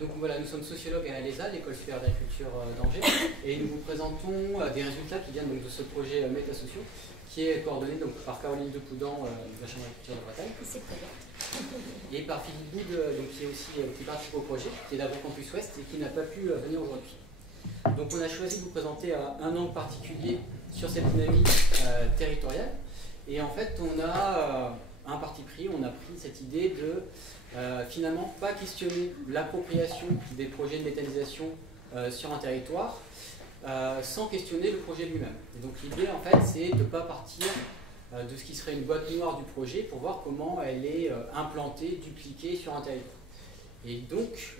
Donc voilà, nous sommes sociologues à l'ESA, l'École supérieure d'agriculture d'Angers, et nous vous présentons des résultats qui viennent donc, de ce projet Métasociaux, qui est coordonné donc, par Caroline Depoudan de la Chambre d'agriculture de Bretagne. C'est très bien. Et par Philippe Boud, donc, qui participe au projet, qui est d'AgroCampus Ouest et qui n'a pas pu venir aujourd'hui. Donc on a choisi de vous présenter un angle particulier sur cette dynamique territoriale. Et en fait, on a un parti pris, on a pris cette idée de finalement pas questionner l'appropriation des projets de méthanisation sur un territoire sans questionner le projet lui-même. Donc l'idée en fait c'est de ne pas partir de ce qui serait une boîte noire du projet pour voir comment elle est implantée, dupliquée sur un territoire. Et donc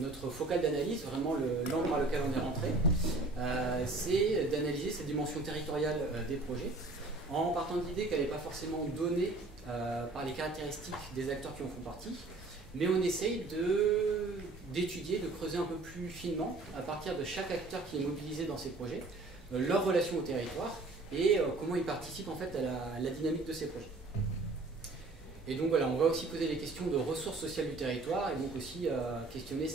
notre focale d'analyse, vraiment l'angle par lequel on est rentré, c'est d'analyser cette dimension territoriale des projets en partant de l'idée qu'elle n'est pas forcément donnée par les caractéristiques des acteurs qui en font partie, mais on essaye d'étudier, de creuser un peu plus finement, à partir de chaque acteur qui est mobilisé dans ces projets, leur relation au territoire et comment ils participent en fait à la dynamique de ces projets. Et donc voilà, on va aussi poser les questions de ressources sociales du territoire et donc aussi questionner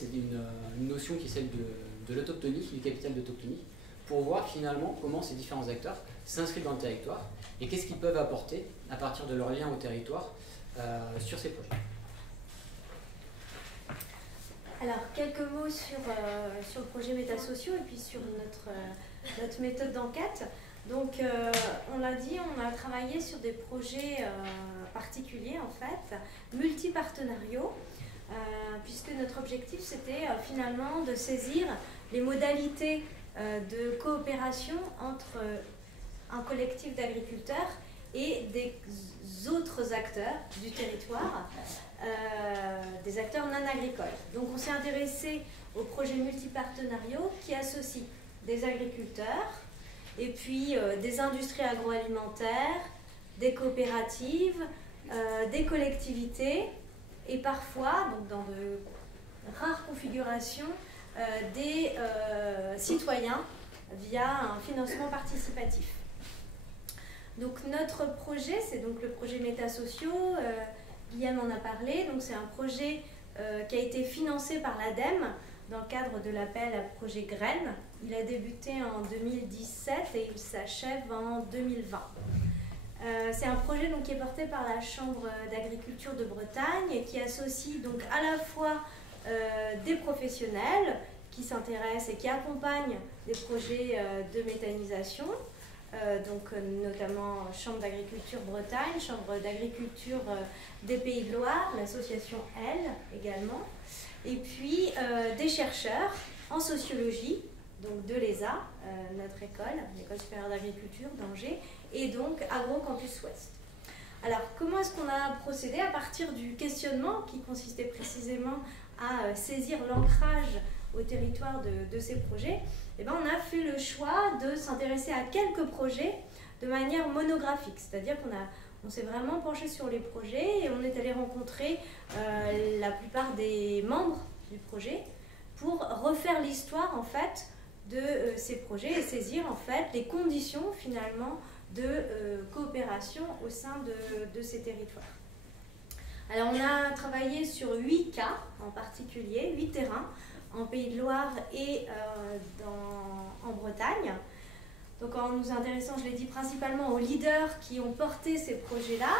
une notion qui est celle de l'autochtonie, du capital d'autochtonie, pour voir finalement comment ces différents acteurs s'inscrivent dans le territoire et qu'est-ce qu'ils peuvent apporter à partir de leur lien au territoire sur ces projets. Alors, quelques mots sur le projet Métasociaux et puis sur notre méthode d'enquête. Donc, on l'a dit, on a travaillé sur des projets particuliers, en fait, multipartenariaux, puisque notre objectif, c'était finalement de saisir les modalités de coopération entre un collectif d'agriculteurs et des autres acteurs du territoire, des acteurs non agricoles. Donc on s'est intéressé aux projets multipartenariaux qui associent des agriculteurs et puis des industries agroalimentaires, des coopératives, des collectivités et parfois, donc dans de rares configurations, des citoyens via un financement participatif. Donc notre projet, c'est donc le projet Métasociaux, Guillaume en a parlé, donc c'est un projet qui a été financé par l'ADEME dans le cadre de l'appel à projet Graines. Il a débuté en 2017 et il s'achève en 2020. C'est un projet donc, qui est porté par la Chambre d'agriculture de Bretagne et qui associe donc à la fois des professionnels qui s'intéressent et qui accompagnent des projets de méthanisation, donc notamment Chambre d'agriculture Bretagne, Chambre d'agriculture des Pays de Loire, l'association Elle également, et puis des chercheurs en sociologie, donc de l'ESA, notre école, l'École supérieure d'agriculture d'Angers, et donc AgroCampus Ouest. Alors comment est-ce qu'on a procédé à partir du questionnement qui consistait précisément à saisir l'ancrage au territoire de ces projets? Eh bien, on a fait le choix de s'intéresser à quelques projets de manière monographique, c'est-à-dire qu'on s'est vraiment penché sur les projets et on est allé rencontrer la plupart des membres du projet pour refaire l'histoire en fait de ces projets et saisir en fait les conditions finalement de coopération au sein de ces territoires. Alors on a travaillé sur 8 cas en particulier, 8 terrains en Pays de Loire et en Bretagne. Donc en nous intéressant, je l'ai dit, principalement aux leaders qui ont porté ces projets-là,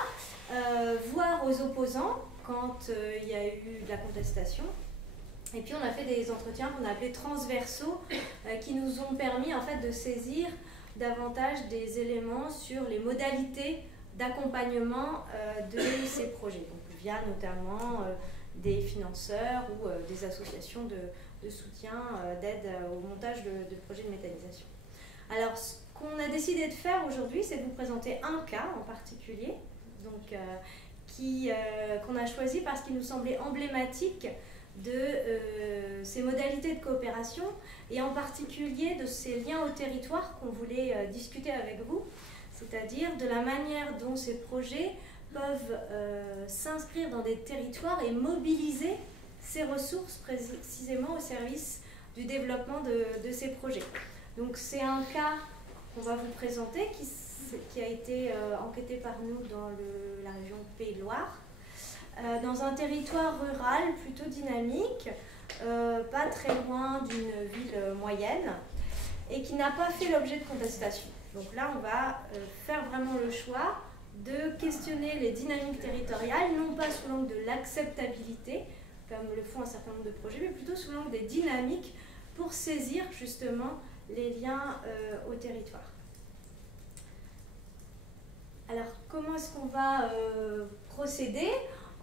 voire aux opposants quand il y a eu de la contestation. Et puis on a fait des entretiens qu'on a appelés transversaux qui nous ont permis en fait de saisir davantage des éléments sur les modalités d'accompagnement de ces projets, donc via notamment des financeurs ou des associations de soutien, d'aide au montage de projets de méthanisation. Alors, ce qu'on a décidé de faire aujourd'hui, c'est de vous présenter un cas en particulier, donc, qu'on a choisi parce qu'il nous semblait emblématique de ces modalités de coopération et en particulier de ces liens au territoire qu'on voulait discuter avec vous, c'est-à-dire de la manière dont ces projets peuvent s'inscrire dans des territoires et mobiliser ces ressources précisément au service du développement de ces projets. Donc c'est un cas qu'on va vous présenter qui a été enquêté par nous dans la région Pays de Loire, dans un territoire rural plutôt dynamique pas très loin d'une ville moyenne, et qui n'a pas fait l'objet de contestation. Donc là, on va faire vraiment le choix de questionner les dynamiques territoriales, non pas sous l'angle de l'acceptabilité, comme le font un certain nombre de projets, mais plutôt sous l'angle des dynamiques pour saisir justement les liens au territoire. Alors, comment est-ce qu'on va procéder?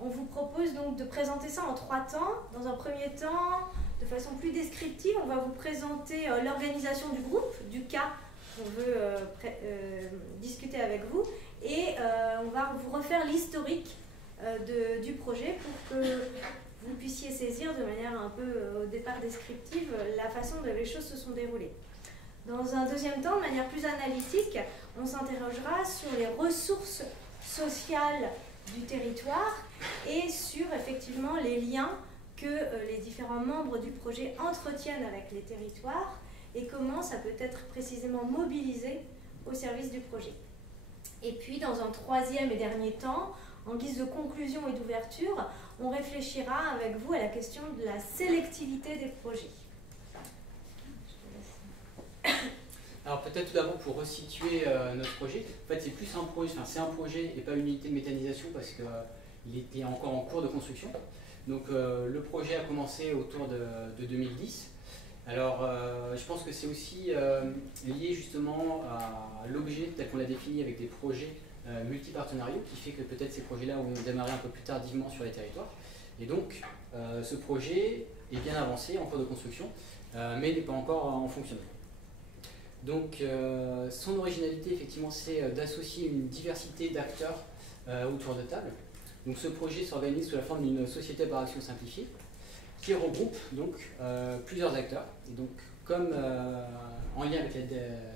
On vous propose donc de présenter ça en 3 temps. Dans un premier temps, de façon plus descriptive, on va vous présenter l'organisation du groupe, du cas qu'on veut discuter avec vous, et on va vous refaire l'historique du projet pour que vous puissiez saisir de manière un peu au départ descriptive la façon dont les choses se sont déroulées. Dans un deuxième temps, de manière plus analytique, on s'interrogera sur les ressources sociales du territoire et sur effectivement les liens que les différents membres du projet entretiennent avec les territoires et comment ça peut être précisément mobilisé au service du projet. Et puis, dans un troisième et dernier temps, en guise de conclusion et d'ouverture, on réfléchira avec vous à la question de la sélectivité des projets. Alors peut-être tout d'abord pour resituer notre projet, en fait c'est plus un projet, enfin c'est un projet et pas une unité de méthanisation parce qu'il était encore en cours de construction. Donc le projet a commencé autour de 2010. Alors je pense que c'est aussi lié justement à l'objet tel qu'on l'a défini avec des projets multipartenariaux qui fait que peut-être ces projets-là vont démarrer un peu plus tardivement sur les territoires. Et donc ce projet est bien avancé en cours de construction mais n'est pas encore en fonctionnement. Donc son originalité effectivement c'est d'associer une diversité d'acteurs autour de table. Donc ce projet s'organise sous la forme d'une société par action simplifiée qui regroupe donc plusieurs acteurs. Et donc comme en lien avec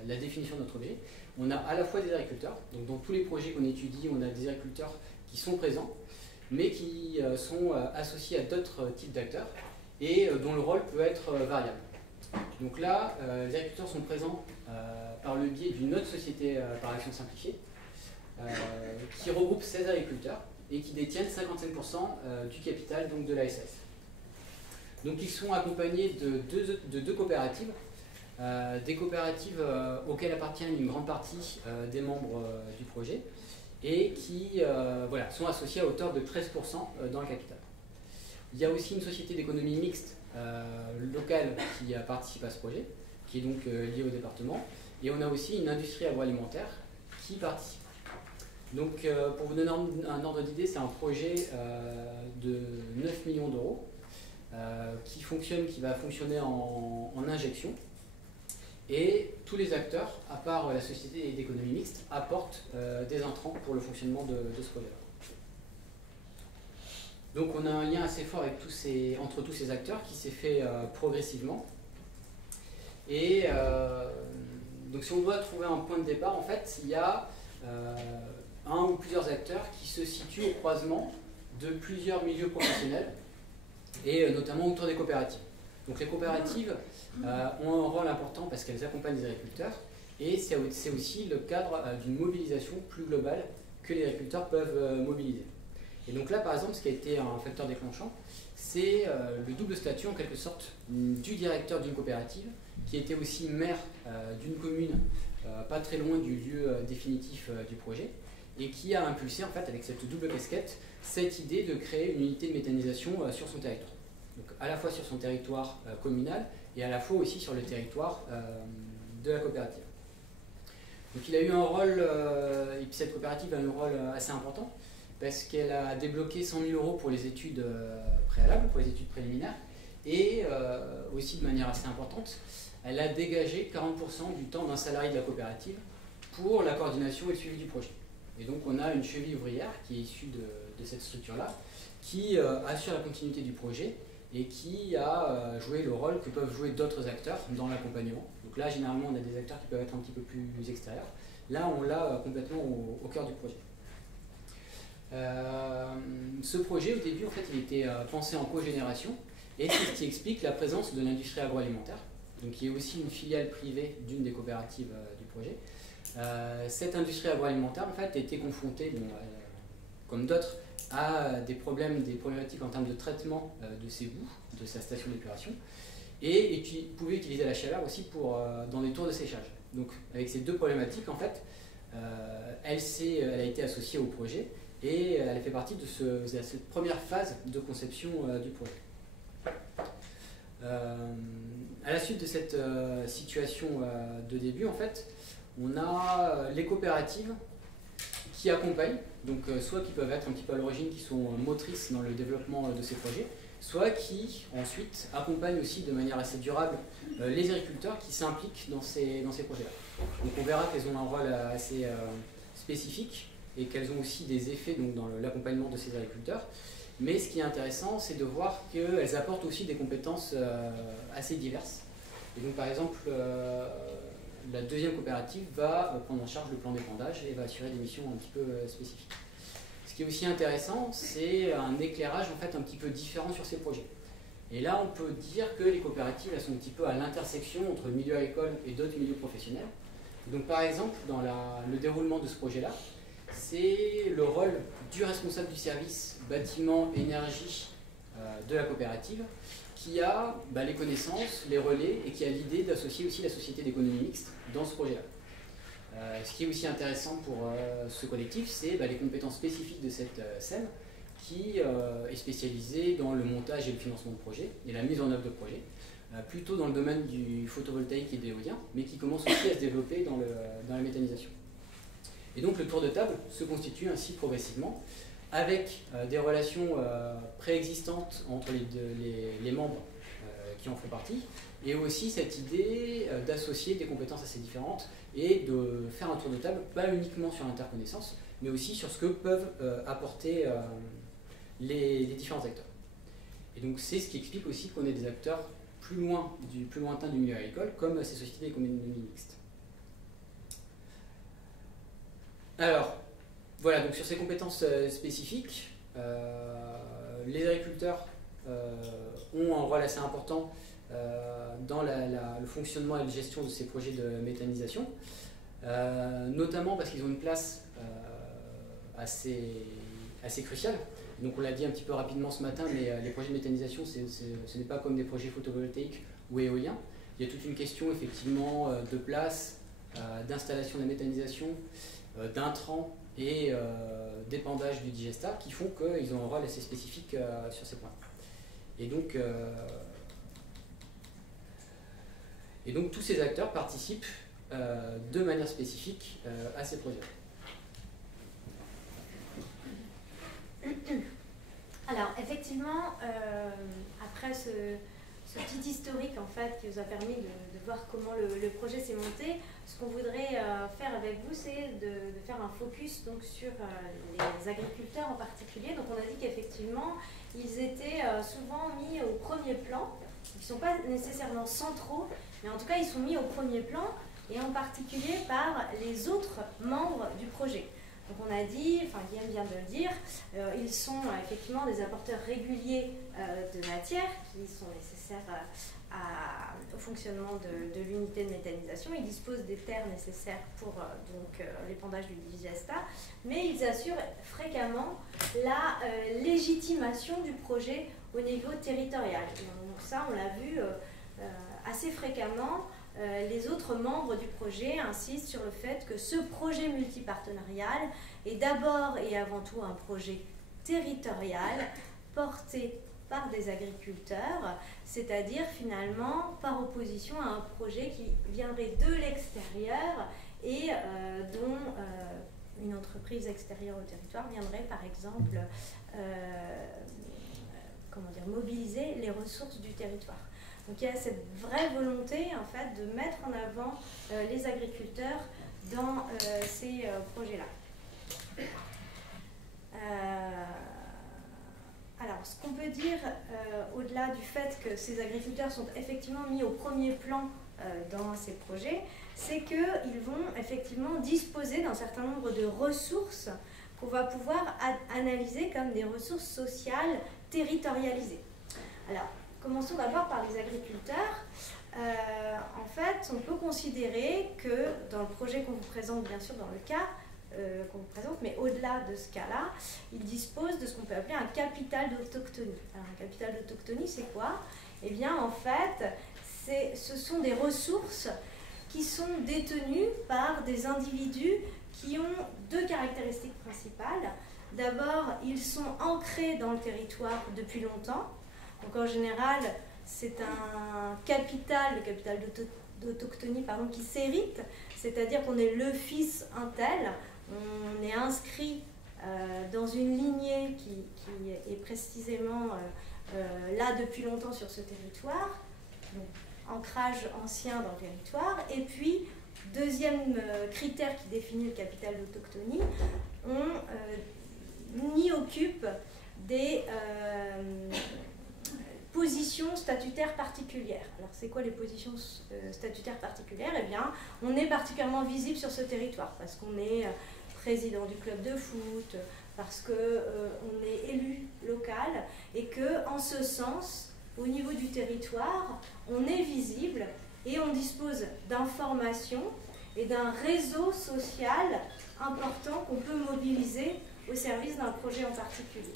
la définition de notre objet, on a à la fois des agriculteurs, donc dans tous les projets qu'on étudie, on a des agriculteurs qui sont présents, mais qui sont associés à d'autres types d'acteurs et dont le rôle peut être variable. Donc là, les agriculteurs sont présents par le biais d'une autre société par action simplifiée qui regroupe 16 agriculteurs et qui détiennent 55% du capital donc de la SAS. Donc ils sont accompagnés de deux coopératives, des coopératives auxquelles appartiennent une grande partie des membres du projet et qui voilà, sont associés à hauteur de 13% dans le capital. Il y a aussi une société d'économie mixte locale qui participe à ce projet, qui est donc liée au département, et on a aussi une industrie agroalimentaire qui participe. Donc pour vous donner un ordre d'idée, c'est un projet de 9 millions d'euros qui va fonctionner en injection, et tous les acteurs, à part la société d'économie mixte, apportent des intrants pour le fonctionnement de ce projet-là. Donc on a un lien assez fort avec entre tous ces acteurs qui s'est fait progressivement. Et donc si on doit trouver un point de départ, en fait, il y a un ou plusieurs acteurs qui se situent au croisement de plusieurs milieux professionnels, et notamment autour des coopératives. Donc les coopératives ont un rôle important parce qu'elles accompagnent les agriculteurs, et c'est aussi le cadre d'une mobilisation plus globale que les agriculteurs peuvent mobiliser. Et donc là, par exemple, ce qui a été un facteur déclenchant, c'est le double statut, en quelque sorte, du directeur d'une coopérative, qui était aussi maire d'une commune pas très loin du lieu définitif du projet, et qui a impulsé, en fait, avec cette double casquette, cette idée de créer une unité de méthanisation sur son territoire. Donc à la fois sur son territoire communal, et à la fois aussi sur le territoire de la coopérative. Donc il a eu un rôle, et puis cette coopérative a eu un rôle assez important, parce qu'elle a débloqué 100 000 € pour les études préalables, pour les études préliminaires, et aussi de manière assez importante, elle a dégagé 40% du temps d'un salarié de la coopérative pour la coordination et le suivi du projet. Et donc on a une cheville ouvrière qui est issue de cette structure-là, qui assure la continuité du projet et qui a joué le rôle que peuvent jouer d'autres acteurs dans l'accompagnement. Donc là, généralement, on a des acteurs qui peuvent être un petit peu plus extérieurs. Là, on l'a complètement au cœur du projet. Ce projet, au début, en fait, il était pensé en cogénération, et c'est ce qui explique la présence de l'industrie agroalimentaire, donc qui est aussi une filiale privée d'une des coopératives du projet. Cette industrie agroalimentaire, en fait, a été confrontée, comme d'autres, a des problématiques en termes de traitement de ses boues, de sa station d'épuration, et pouvait utiliser la chaleur aussi dans des tours de séchage. Donc avec ces deux problématiques, en fait, elle a été associée au projet et elle a fait partie de cette première phase de conception du projet. À la suite de cette situation de début, en fait, on a les coopératives qui accompagnent, donc soit qui peuvent être un petit peu à l'origine, qui sont motrices dans le développement de ces projets, soit qui ensuite accompagnent aussi de manière assez durable les agriculteurs qui s'impliquent dans ces projets-là. Donc on verra qu'elles ont un rôle assez spécifique et qu'elles ont aussi des effets donc, dans l'accompagnement de ces agriculteurs. Mais ce qui est intéressant, c'est de voir qu'elles apportent aussi des compétences assez diverses. Et donc par exemple, la deuxième coopérative va prendre en charge le plan d'épandage et va assurer des missions un petit peu spécifiques. Ce qui est aussi intéressant, c'est un éclairage en fait un petit peu différent sur ces projets. Et là, on peut dire que les coopératives elles sont un petit peu à l'intersection entre le milieu agricole et d'autres milieux professionnels. Donc par exemple, dans le déroulement de ce projet-là, c'est le rôle du responsable du service bâtiment énergie de la coopérative qui a les connaissances, les relais et qui a l'idée d'associer aussi la société d'économie mixte dans ce projet-là. Ce qui est aussi intéressant pour ce collectif, c'est les compétences spécifiques de cette SEM qui est spécialisée dans le montage et le financement de projets et la mise en œuvre de projets, plutôt dans le domaine du photovoltaïque et de l'éolien, mais qui commence aussi à se développer dans la méthanisation. Et donc le tour de table se constitue ainsi progressivement avec des relations préexistantes entre les membres qui en font partie, et aussi cette idée d'associer des compétences assez différentes et de faire un tour de table, pas uniquement sur l'interconnaissance, mais aussi sur ce que peuvent apporter les différents acteurs. Et donc c'est ce qui explique aussi qu'on ait des acteurs plus lointains du milieu agricole, comme ces sociétés d'économie mixte. Alors, voilà, donc sur ces compétences spécifiques, les agriculteurs ont un rôle assez important dans le fonctionnement et la gestion de ces projets de méthanisation, notamment parce qu'ils ont une place assez cruciale. Donc on l'a dit un petit peu rapidement ce matin, mais les projets de méthanisation, ce n'est pas comme des projets photovoltaïques ou éoliens. Il y a toute une question effectivement de place, d'installation de la méthanisation, d'intrants et d'épandage du digestat qui font qu'ils ont un rôle assez spécifique sur ces points. Et donc tous ces acteurs participent de manière spécifique à ces projets. Alors effectivement, après ce petit historique en fait qui vous a permis de voir comment le projet s'est monté, ce qu'on voudrait faire avec vous, c'est de faire un focus donc, sur les agriculteurs en particulier. Donc on a dit qu'effectivement, ils étaient souvent mis au premier plan. Ils ne sont pas nécessairement centraux, mais en tout cas ils sont mis au premier plan, et en particulier par les autres membres du projet. Donc on a dit, enfin Guillaume vient de le dire, ils sont effectivement des apporteurs réguliers de matière qui sont nécessaires au fonctionnement de l'unité de méthanisation. Ils disposent des terres nécessaires pour l'épandage du digestat, mais ils assurent fréquemment la légitimation du projet au niveau territorial. Donc ça, on l'a vu assez fréquemment. Les autres membres du projet insistent sur le fait que ce projet multipartenarial est d'abord et avant tout un projet territorial porté par des agriculteurs, c'est-à-dire finalement par opposition à un projet qui viendrait de l'extérieur et dont une entreprise extérieure au territoire viendrait par exemple mobiliser les ressources du territoire. Donc il y a cette vraie volonté en fait de mettre en avant les agriculteurs dans ces projets-là. Alors ce qu'on peut dire au-delà du fait que ces agriculteurs sont effectivement mis au premier plan dans ces projets, c'est qu'ils vont effectivement disposer d'un certain nombre de ressources qu'on va pouvoir analyser comme des ressources sociales territorialisées. Alors, commençons d'abord par les agriculteurs. En fait, on peut considérer que dans le projet qu'on vous présente, bien sûr, dans le cas, qu'on vous présente, mais au-delà de ce cas-là, il dispose de ce qu'on peut appeler un capital d'autochtonie. Alors un capital d'autochtonie, c'est quoi? Eh bien, en fait, ce sont des ressources qui sont détenues par des individus qui ont deux caractéristiques principales. D'abord, ils sont ancrés dans le territoire depuis longtemps. Donc en général, c'est un capital, le capital d'autochtonie, pardon, qui s'hérite, c'est-à-dire qu'on est le fils un tel, on est inscrit dans une lignée qui est précisément là depuis longtemps sur ce territoire, donc ancrage ancien dans le territoire. Et puis, deuxième critère qui définit le capital d'autochtonie, on y occupe des positions statutaires particulières. Alors, c'est quoi les positions statutaires particulières? Eh bien, on est particulièrement visible sur ce territoire parce qu'on est président du club de foot, parce qu'on est élu local et que, en ce sens, au niveau du territoire, on est visible et on dispose d'informations et d'un réseau social important qu'on peut mobiliser au service d'un projet en particulier.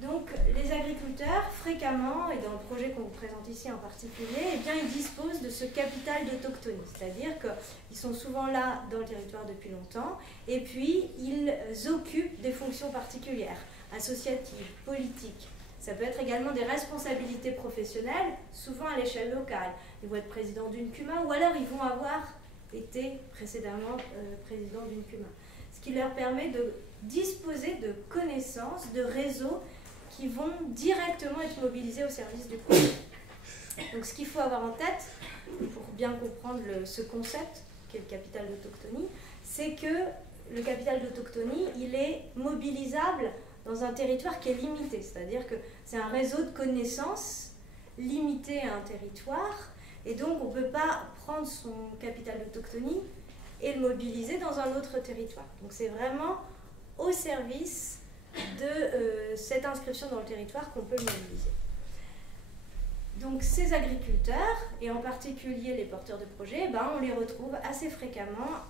Donc, les agriculteurs, fréquemment, et dans le projet qu'on vous présente ici en particulier, eh bien, ils disposent de ce capital d'autochtonie, c'est-à-dire qu'ils sont souvent là dans le territoire depuis longtemps, et puis ils occupent des fonctions particulières, associatives, politiques. Ça peut être également des responsabilités professionnelles, souvent à l'échelle locale. Ils vont être présidents d'une CUMA, ou alors ils vont avoir été précédemment présidents d'une CUMA. Ce qui leur permet de disposer de connaissances, de réseaux, qui vont directement être mobilisés au service du projet. Donc ce qu'il faut avoir en tête, pour bien comprendre ce concept, qu'est le capital d'autochtonie, c'est que le capital d'autochtonie, il est mobilisable dans un territoire qui est limité, c'est-à-dire que c'est un réseau de connaissances limité à un territoire, et donc on ne peut pas prendre son capital d'autochtonie et le mobiliser dans un autre territoire. Donc c'est vraiment au service de cette inscription dans le territoire qu'on peut le mobiliser. Donc ces agriculteurs, et en particulier les porteurs de projets, on les retrouve assez fréquemment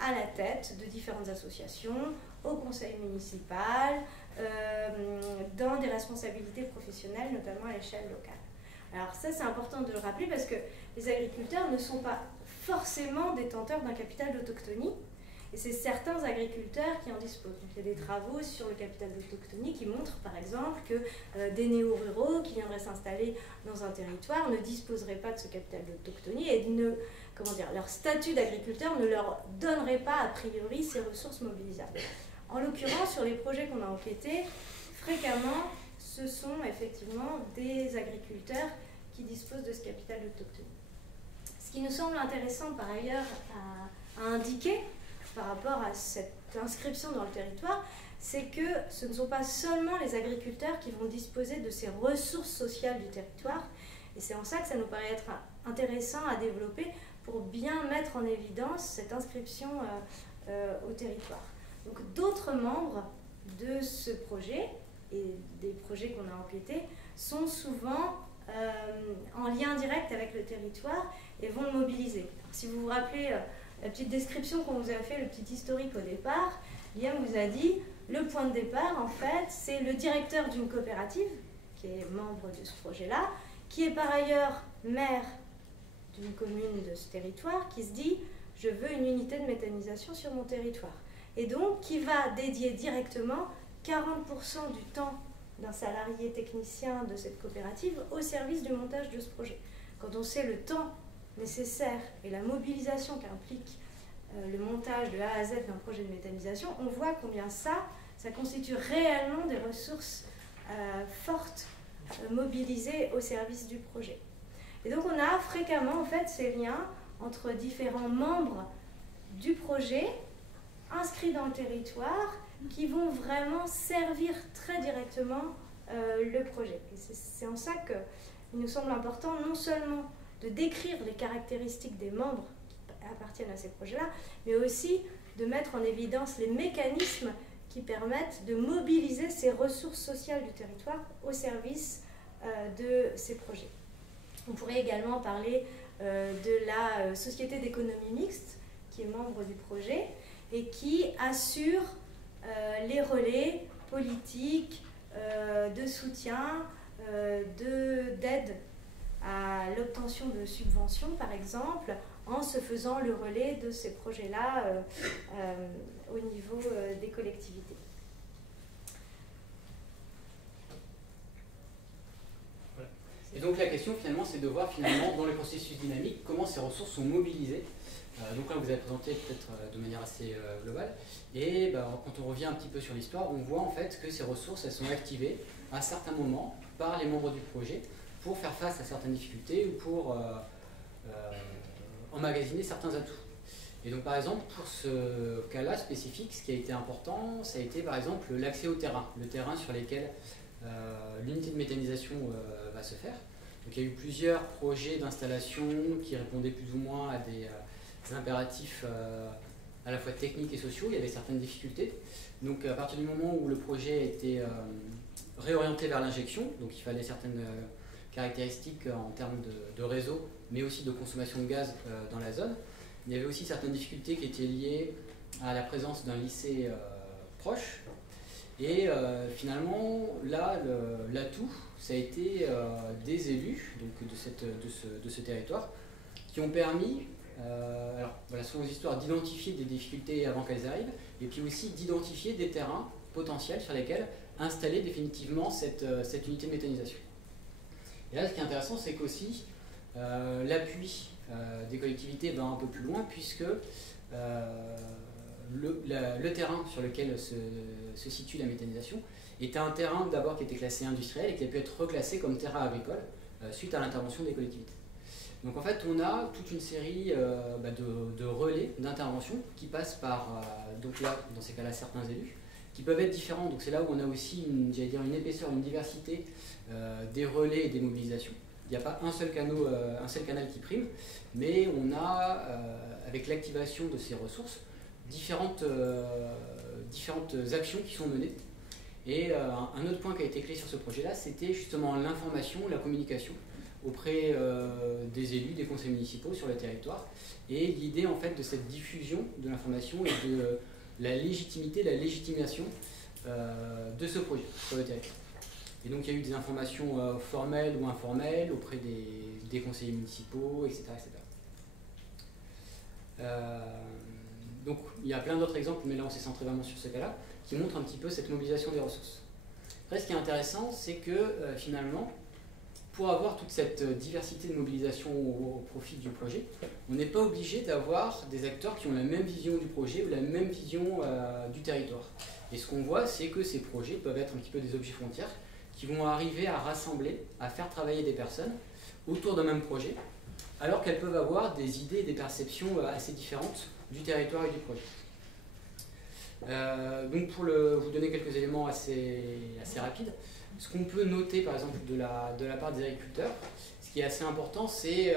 à la tête de différentes associations, au conseil municipal, dans des responsabilités professionnelles, notamment à l'échelle locale. Alors ça, c'est important de le rappeler parce que les agriculteurs ne sont pas forcément détenteurs d'un capital d'autochtonie, et c'est certains agriculteurs qui en disposent. Donc, il y a des travaux sur le capital d'autochtonie qui montrent, par exemple, que des néo-ruraux qui viendraient s'installer dans un territoire ne disposeraient pas de ce capital d'autochtonie et leur statut d'agriculteur ne leur donnerait pas, a priori, ces ressources mobilisables. En l'occurrence, sur les projets qu'on a enquêtés, fréquemment, ce sont effectivement des agriculteurs qui disposent de ce capital d'autochtonie. Ce qui nous semble intéressant, par ailleurs, à indiquer, par rapport à cette inscription dans le territoire, c'est que ce ne sont pas seulement les agriculteurs qui vont disposer de ces ressources sociales du territoire, et c'est en ça que ça nous paraît être intéressant à développer pour bien mettre en évidence cette inscription au territoire. Donc d'autres membres de ce projet, et des projets qu'on a enquêtés, sont souvent en lien direct avec le territoire et vont le mobiliser. Alors, si vous vous rappelez la petite description qu'on vous a fait, le petit historique au départ, Guillaume vous a dit, le point de départ, en fait, c'est le directeur d'une coopérative, qui est membre de ce projet-là, qui est par ailleurs maire d'une commune de ce territoire, qui se dit, je veux une unité de méthanisation sur mon territoire. Et donc, qui va dédier directement 40% du temps d'un salarié technicien de cette coopérative au service du montage de ce projet. Quand on sait le temps nécessaire et la mobilisation qu'implique le montage de A à Z d'un projet de méthanisation, on voit combien ça constitue réellement des ressources fortes mobilisées au service du projet. Et donc on a fréquemment en fait ces liens entre différents membres du projet inscrits dans le territoire qui vont vraiment servir très directement le projet. Et c'est en ça qu'il nous semble important non seulement de décrire les caractéristiques des membres qui appartiennent à ces projets-là, mais aussi de mettre en évidence les mécanismes qui permettent de mobiliser ces ressources sociales du territoire au service de ces projets. On pourrait également parler de la Société d'économie mixte, qui est membre du projet, et qui assure les relais politiques, de soutien, d'aide à l'obtention de subventions, par exemple, en se faisant le relais de ces projets-là au niveau des collectivités. Voilà. Et donc la question finalement, c'est de voir finalement dans le processus dynamique comment ces ressources sont mobilisées. Donc là, vous avez présenté peut-être de manière assez globale. Et quand on revient un petit peu sur l'histoire, on voit en fait que ces ressources, elles sont activées à certains moments par les membres du projet pour faire face à certaines difficultés ou pour emmagasiner certains atouts. Et donc par exemple, pour ce cas-là spécifique, ce qui a été important, ça a été par exemple l'accès au terrain, le terrain sur lequel l'unité de méthanisation va se faire. Donc il y a eu plusieurs projets d'installation qui répondaient plus ou moins à des impératifs à la fois techniques et sociaux. Il y avait certaines difficultés. Donc à partir du moment où le projet a été réorienté vers l'injection, donc il fallait certaines caractéristiques en termes de réseau, mais aussi de consommation de gaz dans la zone. Il y avait aussi certaines difficultés qui étaient liées à la présence d'un lycée proche. Et finalement, là, l'atout, ça a été des élus donc de ce territoire qui ont permis, alors voilà, selon les histoires, d'identifier des difficultés avant qu'elles arrivent, et puis aussi d'identifier des terrains potentiels sur lesquels installer définitivement cette unité de méthanisation. Et là, ce qui est intéressant, c'est qu'aussi l'appui des collectivités va un peu plus loin, puisque le terrain sur lequel se situe la méthanisation était un terrain d'abord qui était classé industriel et qui a pu être reclassé comme terrain agricole suite à l'intervention des collectivités. Donc en fait, on a toute une série de relais d'intervention qui passent par, donc là, dans ces cas-là, certains élus, qui peuvent être différents. Donc c'est là où on a aussi une épaisseur, une diversité des relais et des mobilisations. Il n'y a pas un seul canal qui prime, mais on a, avec l'activation de ces ressources, différentes actions qui sont menées. Et un autre point qui a été clé sur ce projet-là, c'était justement l'information, la communication auprès des élus, des conseils municipaux sur le territoire, et l'idée en fait de cette diffusion de l'information et de la légitimité, la légitimation de ce projet sur le territoire. Et donc il y a eu des informations formelles ou informelles auprès des conseillers municipaux, etc. Donc il y a plein d'autres exemples, mais là on s'est centré vraiment sur ce cas-là, qui montrent un petit peu cette mobilisation des ressources. Après, ce qui est intéressant, c'est que finalement, pour avoir toute cette diversité de mobilisation au profit du projet, on n'est pas obligé d'avoir des acteurs qui ont la même vision du projet ou la même vision du territoire. Et ce qu'on voit, c'est que ces projets peuvent être un petit peu des objets frontières qui vont arriver à rassembler, à faire travailler des personnes autour d'un même projet, alors qu'elles peuvent avoir des idées et des perceptions assez différentes du territoire et du projet. Donc pour vous donner quelques éléments assez rapides, ce qu'on peut noter par exemple de la part des agriculteurs, ce qui est assez important, c'est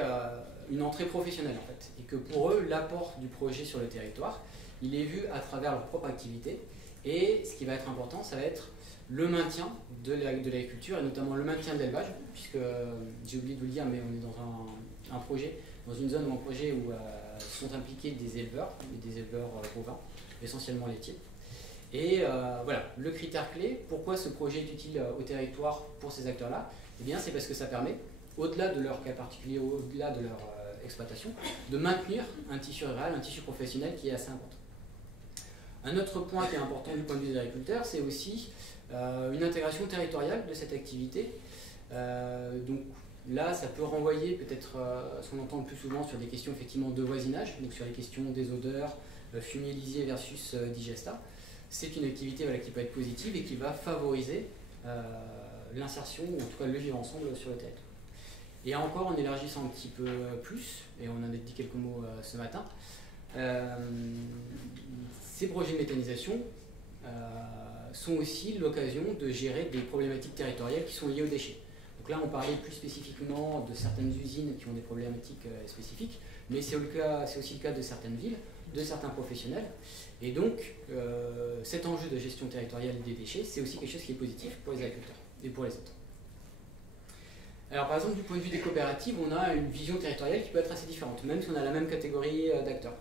une entrée professionnelle en fait. Et que pour eux, l'apport du projet sur le territoire, il est vu à travers leur propre activité. Et ce qui va être important, ça va être le maintien de l'agriculture et notamment le maintien de l'élevage, puisque j'ai oublié de vous le dire, mais on est dans un projet, dans une zone ou un projet où sont impliqués des éleveurs bovins, essentiellement laitiers. Et voilà, le critère clé, pourquoi ce projet est utile au territoire pour ces acteurs-là, eh bien c'est parce que ça permet, au-delà de leur cas particulier, au-delà de leur exploitation, de maintenir un tissu rural, un tissu professionnel qui est assez important. Un autre point qui est important du point de vue des agriculteurs, c'est aussi une intégration territoriale de cette activité. Donc là, ça peut renvoyer peut-être ce qu'on entend le plus souvent sur des questions effectivement de voisinage, donc sur les questions des odeurs, fumier lisier versus digesta. C'est une activité qui peut être positive et qui va favoriser l'insertion, ou en tout cas le vivre ensemble sur le territoire. Et encore, en élargissant un petit peu plus, et on en a dit quelques mots ce matin, ces projets de méthanisation sont aussi l'occasion de gérer des problématiques territoriales qui sont liées aux déchets. Donc là, on parlait plus spécifiquement de certaines usines qui ont des problématiques spécifiques, mais c'est aussi le cas de certaines villes, de certains professionnels. Et donc, cet enjeu de gestion territoriale des déchets, c'est aussi quelque chose qui est positif pour les agriculteurs et pour les autres. Alors, par exemple, du point de vue des coopératives, on a une vision territoriale qui peut être assez différente, même si on a la même catégorie d'acteurs.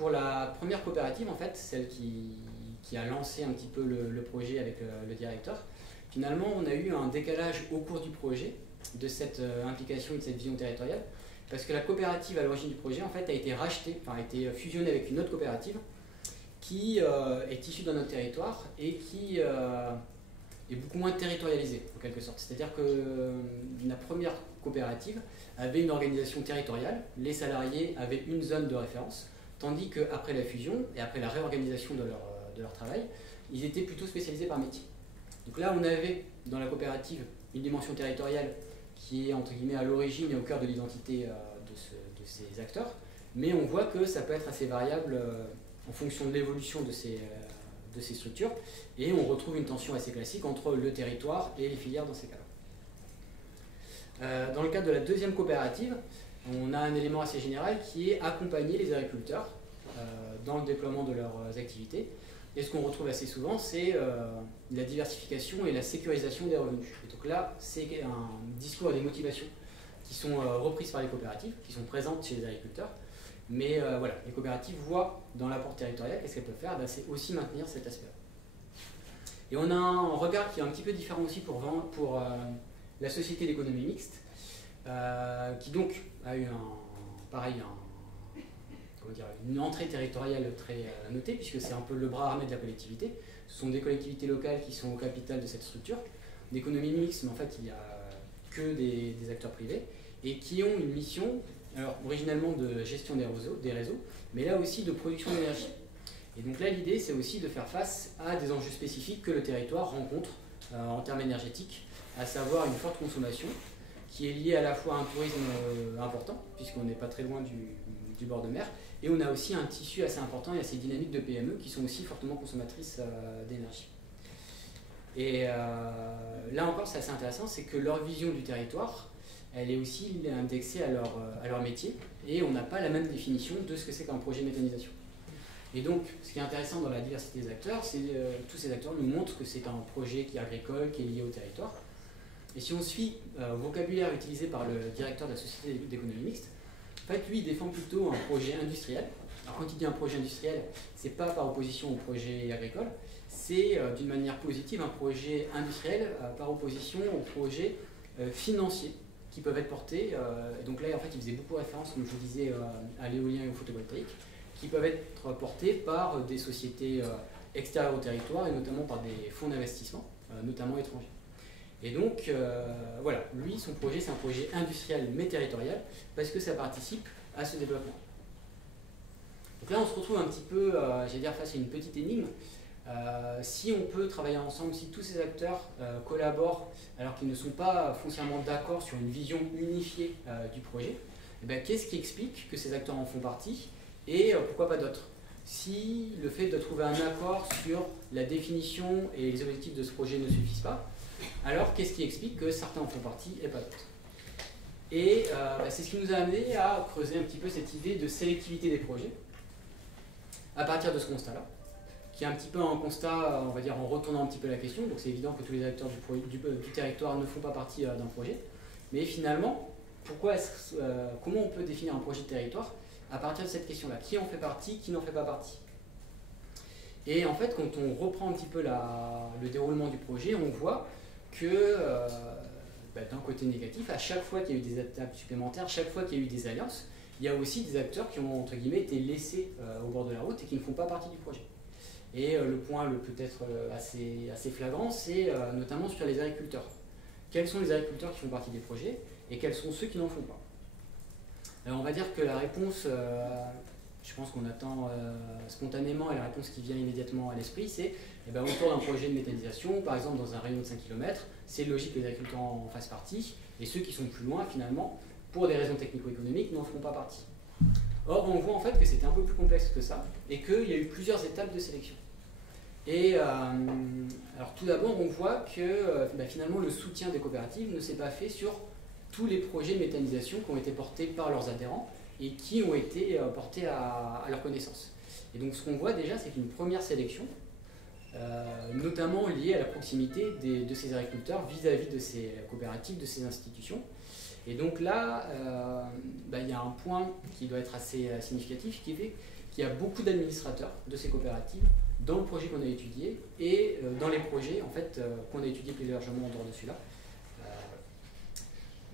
pour la première coopérative, en fait, celle qui a lancé un petit peu le projet avec le directeur, finalement, on a eu un décalage au cours du projet de cette implication et de cette vision territoriale, parce que la coopérative à l'origine du projet, en fait, a été rachetée, enfin, a été fusionnée avec une autre coopérative qui est issue d'un autre territoire et qui est beaucoup moins territorialisée, en quelque sorte. C'est-à-dire que la première coopérative avait une organisation territoriale, les salariés avaient une zone de référence, tandis qu'après la fusion et après la réorganisation de leur travail, ils étaient plutôt spécialisés par métier. Donc là, on avait dans la coopérative une dimension territoriale qui est entre guillemets à l'origine et au cœur de l'identité de ces acteurs, mais on voit que ça peut être assez variable en fonction de l'évolution de ces structures, et on retrouve une tension assez classique entre le territoire et les filières dans ces cas-là. Dans le cadre de la deuxième coopérative, on a un élément assez général qui est accompagner les agriculteurs dans le déploiement de leurs activités. Et ce qu'on retrouve assez souvent, c'est la diversification et la sécurisation des revenus. Et donc là, c'est un discours et des motivations qui sont reprises par les coopératives, qui sont présentes chez les agriculteurs. Mais voilà, les coopératives voient dans l'apport territorial, qu'est-ce qu'elles peuvent faire, c'est aussi maintenir cet aspect-là. Et on a un regard qui est un petit peu différent aussi pour la société d'économie mixte, qui donc a eu une entrée territoriale très notée, puisque c'est un peu le bras armé de la collectivité. Ce sont des collectivités locales qui sont au capital de cette structure, d'économie mixte, mais en fait il n'y a que des acteurs privés, et qui ont une mission, alors originellement de gestion des réseaux, mais là aussi de production d'énergie. Et donc là l'idée c'est aussi de faire face à des enjeux spécifiques que le territoire rencontre en termes énergétiques, à savoir une forte consommation, qui est liée à la fois à un tourisme important, puisqu'on n'est pas très loin du bord de mer, et on a aussi un tissu assez important et assez dynamique de PME qui sont aussi fortement consommatrices d'énergie. Et là encore, c'est assez intéressant, c'est que leur vision du territoire, elle est aussi indexée à leur métier, et on n'a pas la même définition de ce que c'est qu'un projet de méthanisation. Et donc, ce qui est intéressant dans la diversité des acteurs, c'est que tous ces acteurs nous montrent que c'est un projet qui est agricole, qui est lié au territoire. Et si on suit le vocabulaire utilisé par le directeur de la société d'économie mixte, en fait, lui, il défend plutôt un projet industriel. Alors, quand il dit un projet industriel, ce n'est pas par opposition au projet agricole, c'est d'une manière positive un projet industriel par opposition aux projets financiers qui peuvent être portés. Donc là, en fait, il faisait beaucoup référence, comme je vous disais, à l'éolien et au photovoltaïque, qui peuvent être portés par des sociétés extérieures au territoire et notamment par des fonds d'investissement, notamment étrangers. Et donc, voilà, lui, son projet, c'est un projet industriel mais territorial, parce que ça participe à ce développement. Donc là, on se retrouve un petit peu, j'allais dire, face à une petite énigme. Si on peut travailler ensemble, si tous ces acteurs collaborent, alors qu'ils ne sont pas foncièrement d'accord sur une vision unifiée du projet, eh bien, qu'est-ce qui explique que ces acteurs en font partie, et pourquoi pas d'autres? Si le fait de trouver un accord sur la définition et les objectifs de ce projet ne suffisent pas, alors qu'est-ce qui explique que certains en font partie et pas d'autres? Et c'est ce qui nous a amené à creuser un petit peu cette idée de sélectivité des projets à partir de ce constat-là, qui est un petit peu un constat, on va dire, en retournant un petit peu la question. Donc c'est évident que tous les acteurs du territoire ne font pas partie d'un projet, mais finalement, comment on peut définir un projet de territoire à partir de cette question-là? Qui en fait partie, qui n'en fait pas partie? Et en fait, quand on reprend un petit peu le déroulement du projet, on voit que d'un côté négatif, à chaque fois qu'il y a eu des étapes supplémentaires, chaque fois qu'il y a eu des alliances, il y a aussi des acteurs qui ont, entre guillemets, été laissés au bord de la route et qui ne font pas partie du projet. Et le point peut-être assez flagrant, c'est notamment sur les agriculteurs. Quels sont les agriculteurs qui font partie des projets et quels sont ceux qui n'en font pas? Alors on va dire que la réponse, je pense qu'on attend spontanément, et la réponse qui vient immédiatement à l'esprit, c'est autour d'un projet de méthanisation, par exemple dans un rayon de 5 km, c'est logique que les agriculteurs en fassent partie, et ceux qui sont plus loin, finalement, pour des raisons technico-économiques, n'en feront pas partie. Or, on voit en fait que c'était un peu plus complexe que ça, et qu'il y a eu plusieurs étapes de sélection. Et alors tout d'abord, on voit que finalement le soutien des coopératives ne s'est pas fait sur tous les projets de méthanisation qui ont été portés par leurs adhérents et qui ont été portés à leur connaissance. Et donc ce qu'on voit déjà, c'est qu'une première sélection, notamment liée à la proximité de ces agriculteurs vis-à-vis de ces coopératives, de ces institutions. Et donc là, il y a un point qui doit être assez significatif, qui qu'il y a beaucoup d'administrateurs de ces coopératives dans le projet qu'on a étudié et dans les projets en fait, qu'on a étudiés plus largement en dehors de celui-là.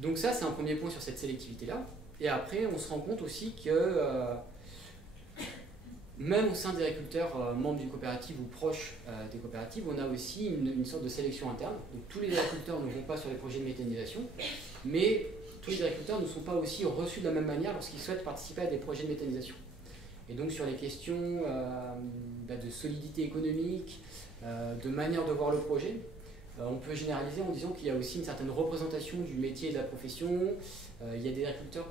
Donc ça, c'est un premier point sur cette sélectivité-là. Et après, on se rend compte aussi que même au sein des agriculteurs membres d'une coopérative ou proches des coopératives, on a aussi une sorte de sélection interne. Donc tous les agriculteurs ne vont pas sur les projets de méthanisation, mais tous les agriculteurs ne sont pas aussi reçus de la même manière lorsqu'ils souhaitent participer à des projets de méthanisation. Et donc sur les questions de solidité économique, de manière de voir le projet, on peut généraliser en disant qu'il y a aussi une certaine représentation du métier et de la profession. Il y a des agriculteurs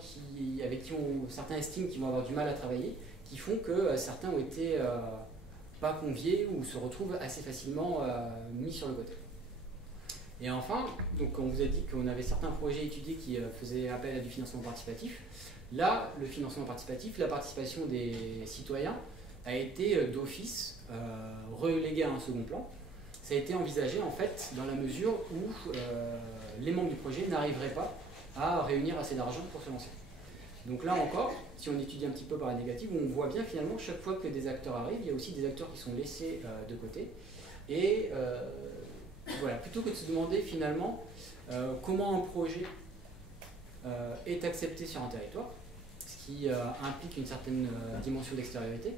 avec qui certains estiment qu'ils vont avoir du mal à travailler, qui font que certains ont été pas conviés ou se retrouvent assez facilement mis sur le côté. Et enfin, donc on vous a dit qu'on avait certains projets étudiés qui faisaient appel à du financement participatif. Là, le financement participatif, la participation des citoyens a été d'office reléguée à un second plan. Ça a été envisagé en fait dans la mesure où les membres du projet n'arriveraient pas à réunir assez d'argent pour se lancer. Donc là encore, si on étudie un petit peu par la négative, on voit bien finalement chaque fois que des acteurs arrivent, il y a aussi des acteurs qui sont laissés de côté. Et voilà, plutôt que de se demander finalement comment un projet est accepté sur un territoire, ce qui implique une certaine dimension d'extériorité,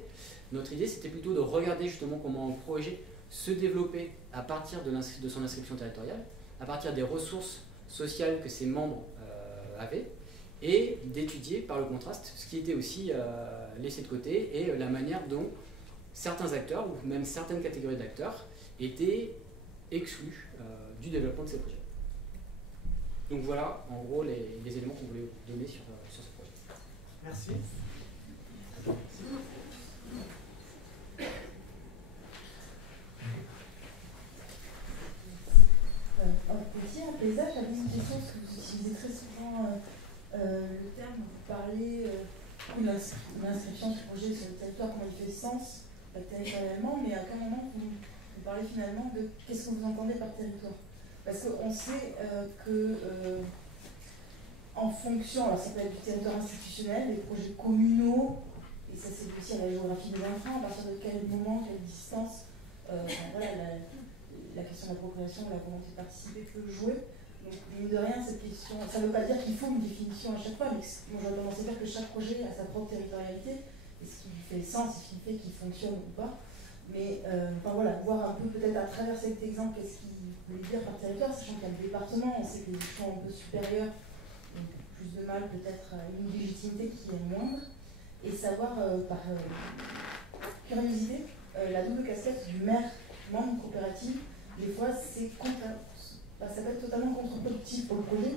notre idée c'était plutôt de regarder justement comment un projet se développer à partir de son inscription territoriale, à partir des ressources sociales que ses membres avaient, et d'étudier par le contraste ce qui était aussi laissé de côté et la manière dont certains acteurs, ou même certaines catégories d'acteurs, étaient exclus du développement de ces projets. Donc voilà, en gros, les éléments qu'on voulait donner sur ce projet. Merci. Aussi, un paysage, j'avais une question, parce que vous utilisez très souvent le terme, vous parlez de l'inscription du projet sur le territoire, comment il fait sens territorialement, mais à quel moment vous parlez finalement de qu'est-ce que vous entendez par territoire? Parce qu'on sait que en fonction, alors ça peut être du territoire institutionnel, des projets communaux, et ça c'est aussi à la géographie des enfants, à partir de quel moment, quelle distance, voilà, la question de la procréation, la volonté de participer peut jouer. Donc, mine de rien, cette question, ça ne veut pas dire qu'il faut une définition à chaque fois, mais moi j'aurais tendance à dire que chaque projet a sa propre territorialité, et ce qui lui fait sens, ce qui fait qu'il fonctionne ou pas. Mais enfin voilà, voir un peu peut-être à travers cet exemple qu'est-ce qu'il voulait dire par territoire, sachant qu'il y a le département, on sait que les échelons un peu supérieurs ont plus de mal peut-être à une légitimité qui est moindre, et savoir par curiosité, la double casquette du maire membre d'une coopérative, des fois c'est ça peut être totalement contre-productif pour le projet,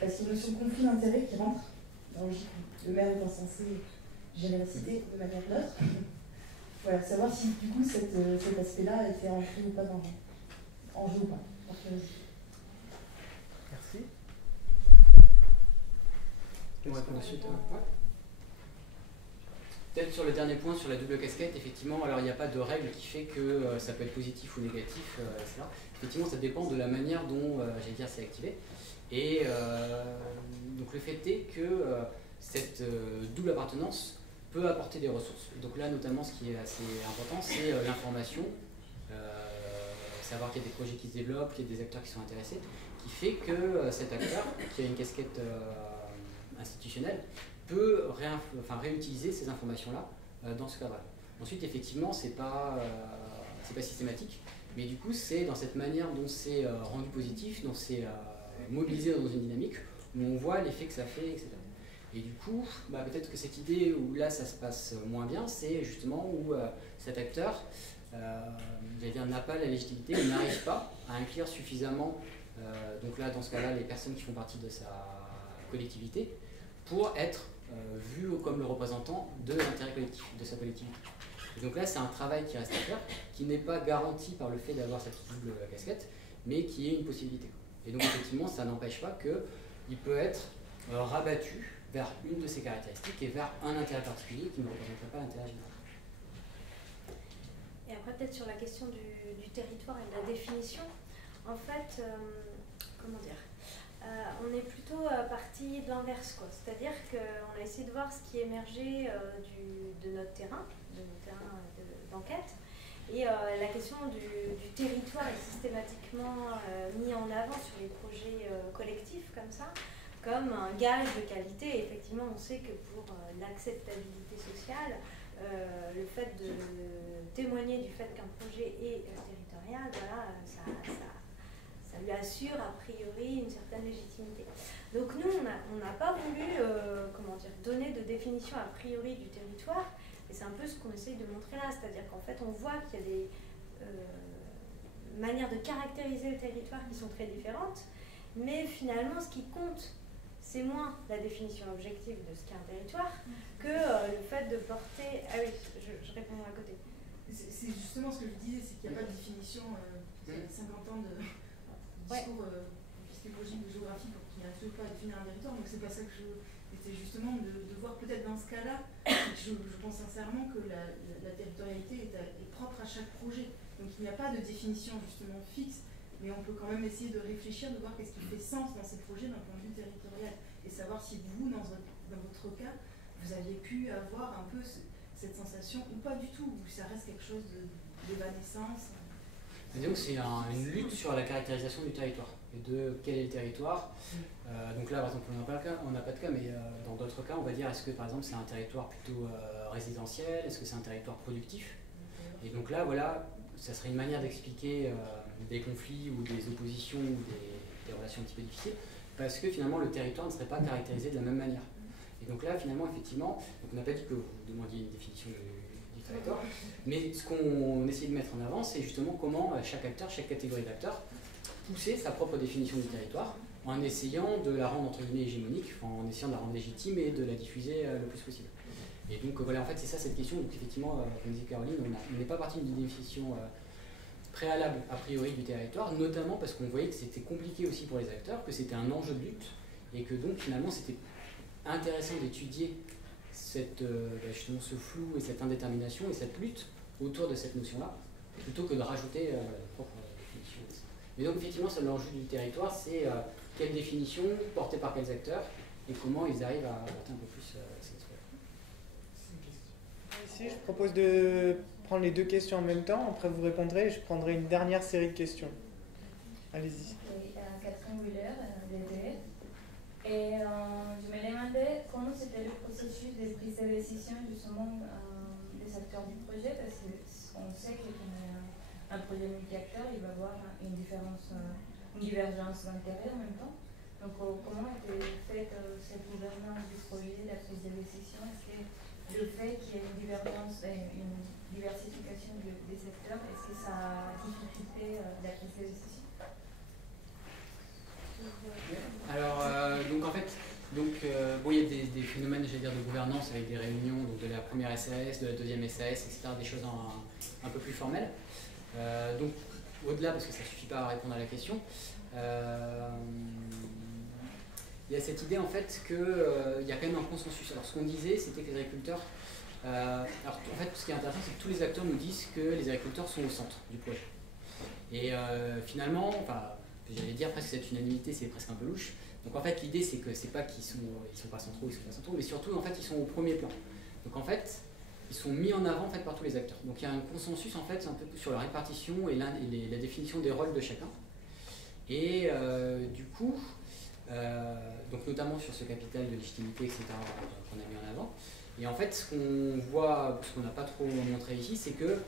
parce qu'il y a une notion de conflit d'intérêts qui rentre dans le logique. Le maire étant censé gérer la cité de manière neutre. Voilà, savoir si du coup cet aspect-là était ancré ou pas en jeu ou pas. Merci. On répond ensuite. Ouais. Peut-être sur le dernier point, sur la double casquette, effectivement, alors il n'y a pas de règle qui fait que ça peut être positif ou négatif, etc. Effectivement, ça dépend de la manière dont, j'allais dire, c'est activé. Et donc le fait est que cette double appartenance peut apporter des ressources. Donc là, notamment, ce qui est assez important, c'est l'information, savoir qu'il y a des projets qui se développent, qu'il y a des acteurs qui sont intéressés, qui fait que cet acteur, qui a une casquette institutionnelle, peut réutiliser ces informations-là dans ce cadre-là. Ensuite, effectivement, c'est pas systématique, mais du coup, c'est dans cette manière dont c'est rendu positif, dont c'est mobilisé dans une dynamique, où on voit l'effet que ça fait, etc. Et du coup, peut-être que cette idée où là ça se passe moins bien, c'est justement où cet acteur n'a pas la légitimité, ou n'arrive pas à inclure suffisamment, donc là dans ce cas-là, les personnes qui font partie de sa collectivité, pour être vu comme le représentant de l'intérêt collectif, de sa collectivité. Et donc là, c'est un travail qui reste à faire, qui n'est pas garanti par le fait d'avoir cette double casquette, mais qui est une possibilité. Et donc effectivement, ça n'empêche pas qu'il peut être rabattu vers une de ses caractéristiques et vers un intérêt particulier qui ne représenterait pas l'intérêt général. Et après, peut-être sur la question du territoire et de la définition, en fait, comment dire, on est plutôt parti de l'inverse, quoi. C'est-à-dire qu'on a essayé de voir ce qui émergeait de notre terrain, d'enquête. Et la question du territoire est systématiquement mis en avant sur les projets collectifs comme ça, comme un gage de qualité. Et effectivement, on sait que pour l'acceptabilité sociale, le fait de témoigner du fait qu'un projet est territorial, voilà, ça lui assure a priori une certaine légitimité. Donc nous, on n'a pas voulu donner de définition a priori du territoire, et c'est un peu ce qu'on essaye de montrer là, c'est-à-dire qu'en fait on voit qu'il y a des manières de caractériser le territoire qui sont très différentes, mais finalement ce qui compte, c'est moins la définition objective de ce qu'est un territoire que le fait de porter... Ah oui, je réponds à côté. C'est justement ce que je disais, c'est qu'il n'y a pas de définition, 50 ans de discours épistémologique ou géographique pour qu'il n'y arrive pas à définir un territoire, donc c'est pas ça que je... C'était justement de voir peut-être dans ce cas-là, je pense sincèrement que la territorialité est propre à chaque projet. Donc il n'y a pas de définition justement fixe, mais on peut quand même essayer de réfléchir, de voir qu'est-ce qui fait sens dans ces projets d'un point de vue territorial, et savoir si vous, dans votre cas, vous aviez pu avoir un peu cette sensation, ou pas du tout, ou ça reste quelque chose d'évanescence. Donc c'est une lutte sur la caractérisation du territoire, et de quel est le territoire. Donc là, par exemple, on n'a pas de cas, mais dans d'autres cas, on va dire, est-ce que par exemple c'est un territoire plutôt résidentiel, est-ce que c'est un territoire productif? Et donc là, voilà, ça serait une manière d'expliquer des conflits ou des oppositions ou des relations un petit peu difficiles, parce que finalement le territoire ne serait pas caractérisé de la même manière. Et donc là, finalement, effectivement, donc on n'a pas dit que vous demandiez une définition du territoire, mais ce qu'on essaie de mettre en avant, c'est justement comment chaque acteur, chaque catégorie d'acteurs, pousser sa propre définition du territoire, en essayant de la rendre entre guillemets hégémonique, en essayant de la rendre légitime et de la diffuser le plus possible. Et donc voilà, en fait c'est ça cette question, donc effectivement, comme disait Caroline, on n'est pas parti d'une définition préalable a priori du territoire, notamment parce qu'on voyait que c'était compliqué aussi pour les acteurs, que c'était un enjeu de lutte, et que donc finalement c'était intéressant d'étudier justement ce flou et cette indétermination et cette lutte autour de cette notion-là, plutôt que de rajouter la propre définition. Mais donc effectivement, l'enjeu du territoire, c'est quelle définition, portée par quels acteurs, et comment ils arrivent à apporter un peu plus cette histoire. Ici, je propose de prendre les deux questions en même temps, après vous répondrez, et je prendrai une dernière série de questions. Allez-y. Catherine Wheeler, DDF. Et je me demandais comment c'était le processus de prise de décision justement des acteurs du projet, parce qu'on sait que un projet multi-acteur, il va y avoir une divergence d'intérêt en même temps. Donc comment a été faite cette gouvernance du projet, la prise de décision? Est-ce que le fait qu'il y ait une divergence, une diversification des secteurs, est-ce que ça a difficulté la prise de décision? Alors, donc en fait, bon, il y a des phénomènes, j'allais dire, de gouvernance avec des réunions donc de la première SAS, de la deuxième SAS, etc., des choses un peu plus formelles. Donc, au-delà, parce que ça ne suffit pas à répondre à la question, il y a cette idée en fait qu'il y a quand même un consensus. Alors, ce qu'on disait, c'était que les agriculteurs. Alors, en fait, ce qui est intéressant, c'est que tous les acteurs nous disent que les agriculteurs sont au centre du projet. Et finalement, enfin, j'allais dire presque cette unanimité, c'est presque un peu louche. Donc en fait, l'idée, c'est que c'est pas qu'ils sont pas centraux, ils sont pas centraux, mais surtout, en fait, ils sont au premier plan. Donc en fait, ils sont mis en avant en fait, par tous les acteurs. Donc il y a un consensus en fait un peu sur la répartition et la définition des rôles de chacun. Et du coup, donc notamment sur ce capital de légitimité, etc., qu'on a mis en avant. Et en fait, ce qu'on voit, ce qu'on n'a pas trop montré ici, c'est que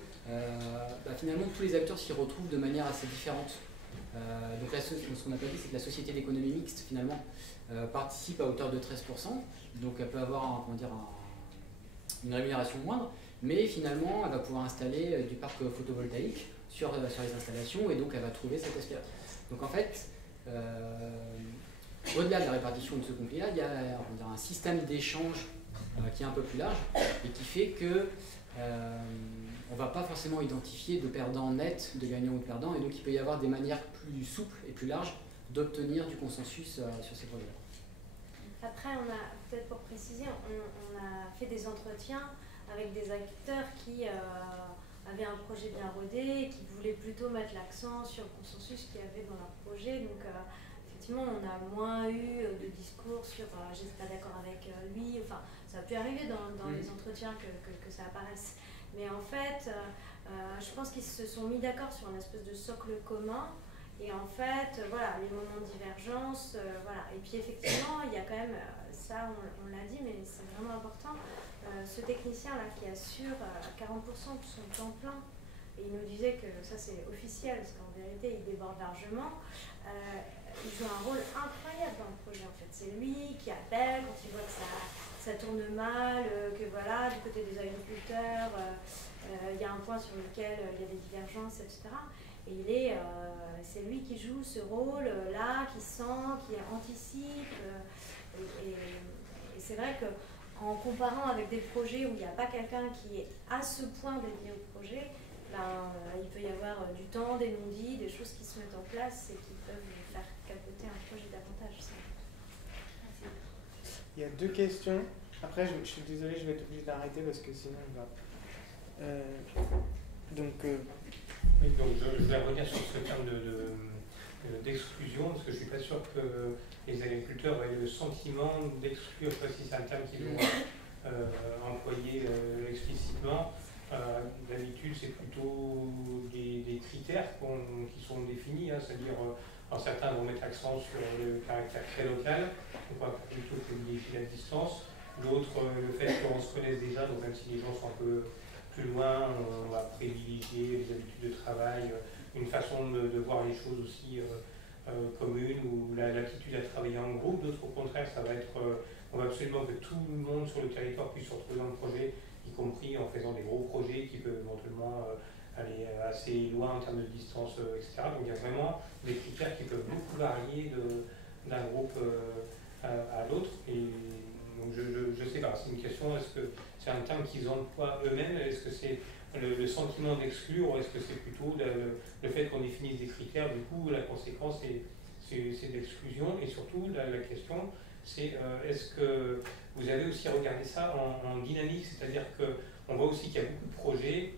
finalement tous les acteurs s'y retrouvent de manière assez différente. Donc ce qu'on n'a pas dit, c'est que la société d'économie mixte finalement participe à hauteur de 13%, donc elle peut avoir une rémunération moindre, mais finalement elle va pouvoir installer du parc photovoltaïque sur les installations et donc elle va trouver cet aspect-là. Donc en fait, au-delà de la répartition de ce conflit-là, il y a un système d'échange qui est un peu plus large et qui fait que on ne va pas forcément identifier de perdants nets, de gagnants ou de perdants, et donc il peut y avoir des manières plus souples et plus larges d'obtenir du consensus sur ces projets-là. Après, on a, peut-être pour préciser, on a fait des entretiens avec des acteurs qui avaient un projet bien rodé et qui voulaient plutôt mettre l'accent sur le consensus qu'il y avait dans leur projet. Donc, effectivement, on a moins eu de discours sur j'étais pas d'accord avec lui. Enfin, ça a pu arriver dans les entretiens que ça apparaisse. Mais en fait, je pense qu'ils se sont mis d'accord sur une espèce de socle commun. Et en fait, voilà, les moments de divergence, voilà. Et puis effectivement, il y a quand même, ça on l'a dit, mais c'est vraiment important, ce technicien-là qui assure 40% de son temps plein. Et il nous disait que ça c'est officiel, parce qu'en vérité il déborde largement. Il joue un rôle incroyable dans le projet en fait. C'est lui qui appelle quand il voit que ça tourne mal, que voilà, du côté des agriculteurs, il y a un point sur lequel il y a des divergences, etc. Et c'est lui qui joue ce rôle-là, qui sent, qui anticipe. Et c'est vrai qu'en comparant avec des projets où il n'y a pas quelqu'un qui est à ce point dédié au projet, il peut y avoir du temps, des non-dits, des choses qui se mettent en place et qui peuvent faire capoter un projet davantage. Il y a 2 questions. Après, je suis désolé, je vais être obligé d'arrêter parce que sinon on va... Oui, donc je vais revenir sur ce terme d'exclusion, parce que je ne suis pas sûr que les agriculteurs aient le sentiment d'exclure, je ne sais pas si c'est un terme qu'ils vont employer explicitement. D'habitude, c'est plutôt des critères qui sont définis, hein, c'est-à-dire certains vont mettre l'accent sur le caractère très local, on va plutôt privilégier la distance, d'autres le fait qu'on se connaisse déjà, donc même si les gens sont un peu plus loin, on va privilégier les habitudes de travail, une façon de voir les choses aussi communes, ou l'attitude à travailler en groupe. D'autres, au contraire, ça va être, on va absolument que tout le monde sur le territoire puisse se retrouver dans le projet, y compris en faisant des gros projets qui peuvent éventuellement aller assez loin en termes de distance, etc. Donc il y a vraiment des critères qui peuvent beaucoup varier d'un groupe à l'autre. Et donc je sais pas, c'est une question, est-ce que c'est un terme qu'ils emploient eux-mêmes, est-ce que c'est le sentiment d'exclure, ou est-ce que c'est plutôt le fait qu'on définisse des critères, du coup la conséquence c'est de l'exclusion. Et surtout la question c'est est-ce que vous avez aussi regardé ça en dynamique, c'est-à-dire qu'on voit aussi qu'il y a beaucoup de projets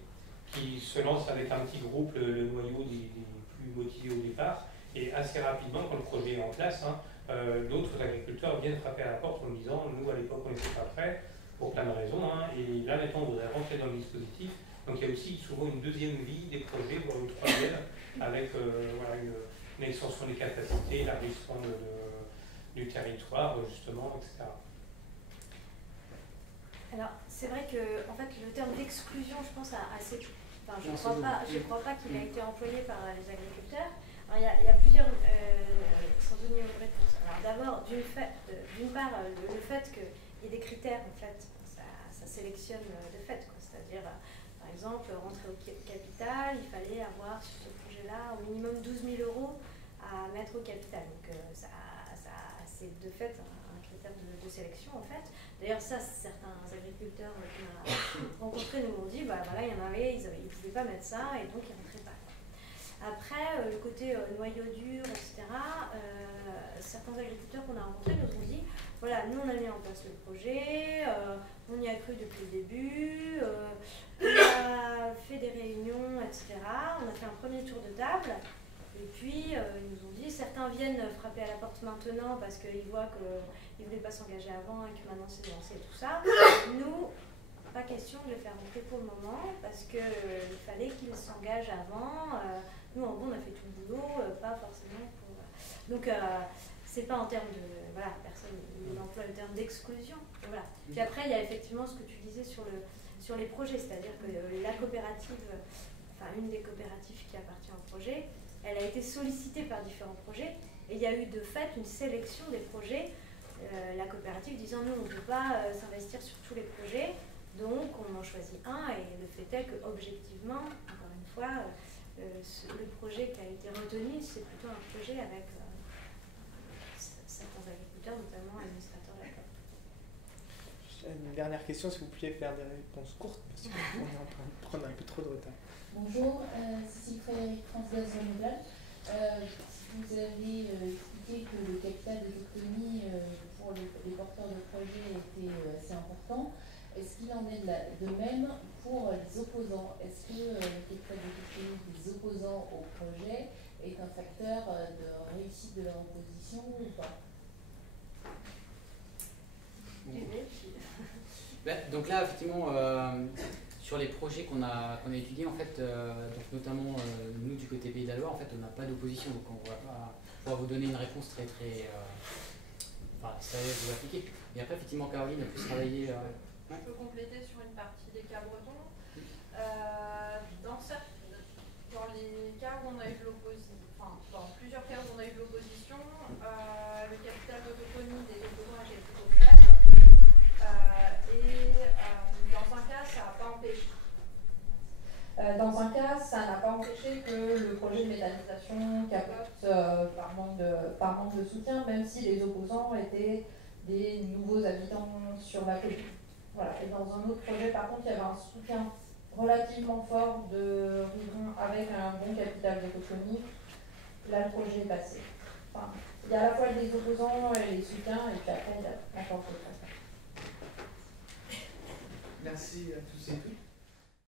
qui se lancent avec un petit groupe, le noyau des plus motivés au départ, et assez rapidement, quand le projet est en place, d'autres agriculteurs viennent frapper à la porte en disant « nous, à l'époque, on n'était pas prêts, pour plein de raisons, et là, maintenant, on voudrait rentrer dans le dispositif ». Donc il y a aussi souvent une deuxième vie des projets, voire une troisième, avec voilà, une extension des capacités, l'élargissement du territoire, justement, etc. Alors, c'est vrai que en fait, le terme d'exclusion, je pense, je ne crois pas qu'il a été employé par les agriculteurs. Alors, il y a plusieurs, sans donner une réponse. Alors d'abord, d'une part, le fait qu'il y ait des critères, en fait, ça sélectionne de fait, c'est-à-dire, par exemple, rentrer au capital, il fallait avoir sur ce projet-là au minimum 12 000 € à mettre au capital. Donc c'est de fait un critère de sélection, en fait. D'ailleurs, ça, certains agriculteurs qu'on a rencontrés nous l'ont dit, voilà, il y en avait, ils ne pouvaient pas mettre ça, et donc ils ne rentraient pas. Après, le côté noyau dur, etc., certains agriculteurs qu'on a rencontrés nous ont dit, voilà, nous on a mis en place le projet, on y a cru depuis le début, on a fait des réunions, etc., on a fait un premier tour de table, et puis ils nous ont dit, certains viennent frapper à la porte maintenant parce qu'ils voient qu'ils ne voulaient pas s'engager avant et que maintenant c'est lancé et tout ça. Nous, pas question de les faire rentrer pour le moment parce qu'il fallait qu'ils s'engagent avant. Nous, en gros, on a fait tout le boulot, pas forcément pour... Donc, c'est pas en termes de... Voilà, personne n'emploie le terme d'exclusion. Voilà. Puis après, il y a effectivement ce que tu disais sur les projets, c'est-à-dire que la coopérative, enfin une des coopératives qui appartient au projet, elle a été sollicitée par différents projets et il y a eu de fait une sélection des projets. La coopérative disant non, on ne peut pas s'investir sur tous les projets, donc on en choisit un et le fait est que objectivement, encore une fois, le projet qui a été retenu, c'est plutôt un projet avec certains agriculteurs, notamment administrateurs de la COP. Une dernière question, si vous pouviez faire des réponses courtes, parce qu'on est en train de prendre un peu trop de retard. Bonjour, Cécile Frédéric, France Gaz Renouvelable. Vous avez expliqué que le capital d'autonomie pour les porteurs de projets était assez important. Est-ce qu'il en est de même pour les opposants? Est-ce que le capital d'autonomie des opposants au projet est un facteur de réussite de leur opposition ou pas? Donc là, effectivement, sur les projets qu'on a étudiés, en fait, donc notamment nous du côté Pays de la Loire, en fait, on n'a pas d'opposition, donc on ne va pas pouvoir vous donner une réponse très ça vous appliquer. Mais après, effectivement, Caroline a pu travailler. Je peux compléter sur une partie des cas bretons. Dans les cas où on a eu de l'opposition, dans plusieurs cas où on a eu de l'opposition, le capital d'autonomie des opposants était plutôt faible. Dans un cas, ça n'a pas empêché. Dans un cas, ça n'a pas empêché que le projet de méthanisation capote par manque de soutien, même si les opposants étaient des nouveaux habitants sur la commune. Voilà. Et dans un autre projet, par contre, il y avait un soutien relativement fort de riverains avec un bon capital d'autonomie. Là, le projet est passé. Enfin, il y a à la fois les opposants et les soutiens, et puis après, il y a encore d'autres. Merci à tous et toutes.